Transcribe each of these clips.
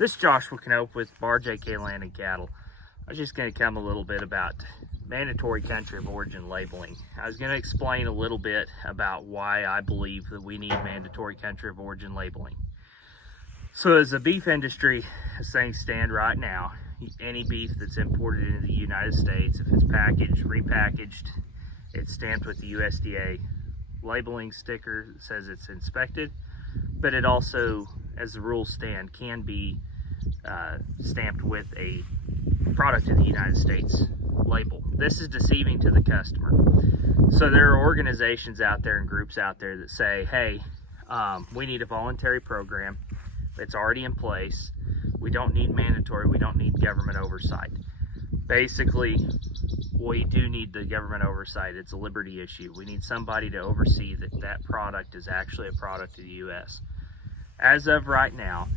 This is Joshua Knope with Bar JK Land and Cattle. I was just going to come a little bit about mandatory country of origin labeling. I was going to explain a little bit about why I believe that we need mandatory country of origin labeling. So as the beef industry, as things stand right now, any beef that's imported into the United States, if it's packaged, repackaged, it's stamped with the USDA labeling sticker that says it's inspected, but it also, as the rules stand, can be stamped with a product of the United States label. This is deceiving to the customer. So there are organizations out there and groups out there that say, hey, we need a voluntary program that's already in place. We don't need mandatory, we don't need government oversight. Basically, we do need the government oversight. It's a liberty issue. We need somebody to oversee that that product is actually a product of the U.S. As of right now,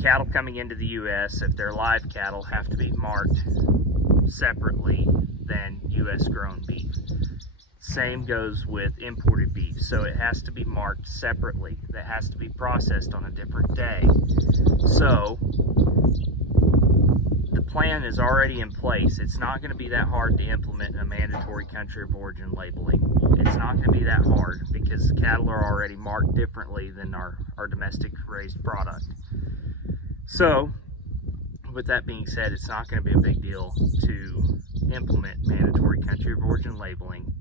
cattle coming into the U.S., if they're live cattle, have to be marked separately than U.S. grown beef. Same goes with imported beef. So it has to be marked separately. That has to be processed on a different day. So the plan is already in place. It's not going to be that hard to implement a mandatory country of origin labeling. It's not going to be that hard because the cattle are already marked differently than our domestic raised product. So with that being said, it's not going to be a big deal to implement mandatory country of origin labeling.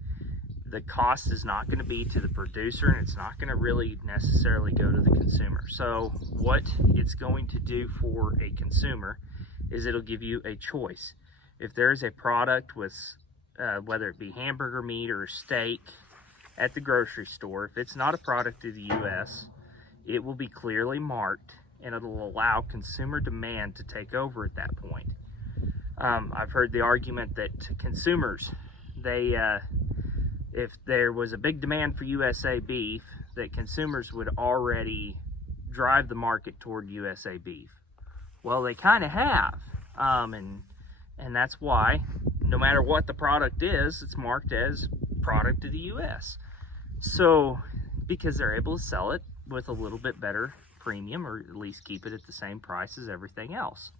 The cost is not going to be to the producer, and it's not going to really necessarily go to the consumer. So what it's going to do for a consumer is it'll give you a choice. If there's a product with whether it be hamburger meat or steak at the grocery store, if it's not a product of the U.S., it will be clearly marked, and it'll allow consumer demand to take over at that point. I've heard the argument that consumers, if there was a big demand for USA beef, that consumers would already drive the market toward USA beef. Well, they kind of have, and that's why no matter what the product is, it's marked as product of the U.S. So because they're able to sell it with a little bit better premium, or at least keep it at the same price as everything else.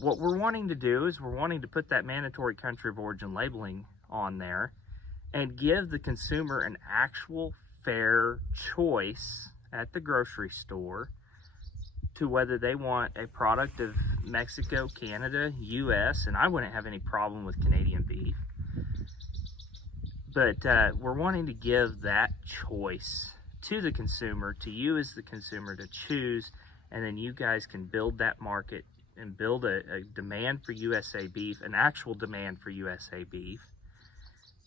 What we're wanting to do is we're wanting to put that mandatory country of origin labeling on there and give the consumer an actual fair choice at the grocery store to whether they want a product of Mexico, Canada, US, and I wouldn't have any problem with Canadian beef. But we're wanting to give that choice to the consumer, to you as the consumer to choose, and then you guys can build that market and build a demand for USA beef, an actual demand for USA beef.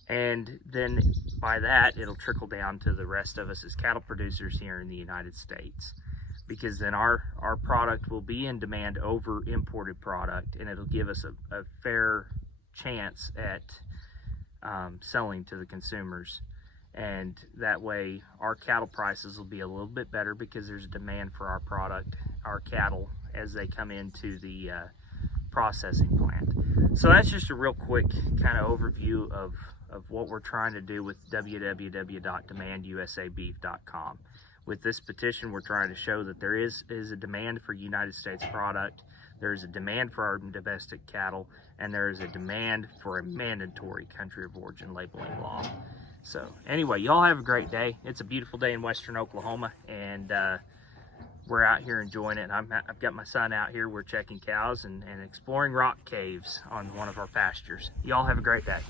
And then by that, it'll trickle down to the rest of us as cattle producers here in the United States. Because then our product will be in demand over imported product, and it'll give us a fair chance at selling to the consumers. And that way our cattle prices will be a little bit better because there's a demand for our product, our cattle, as they come into the processing plant. So that's just a real quick kind of overview of what we're trying to do with www.demandUSAbeef.com. With this petition, we're trying to show that there is a demand for United States product, there is a demand for our domestic cattle, and there is a demand for a mandatory country of origin labeling law. So anyway, y'all have a great day. It's a beautiful day in western Oklahoma, and we're out here enjoying it. I've got my son out here. We're checking cows and exploring rock caves on one of our pastures. Y'all have a great day.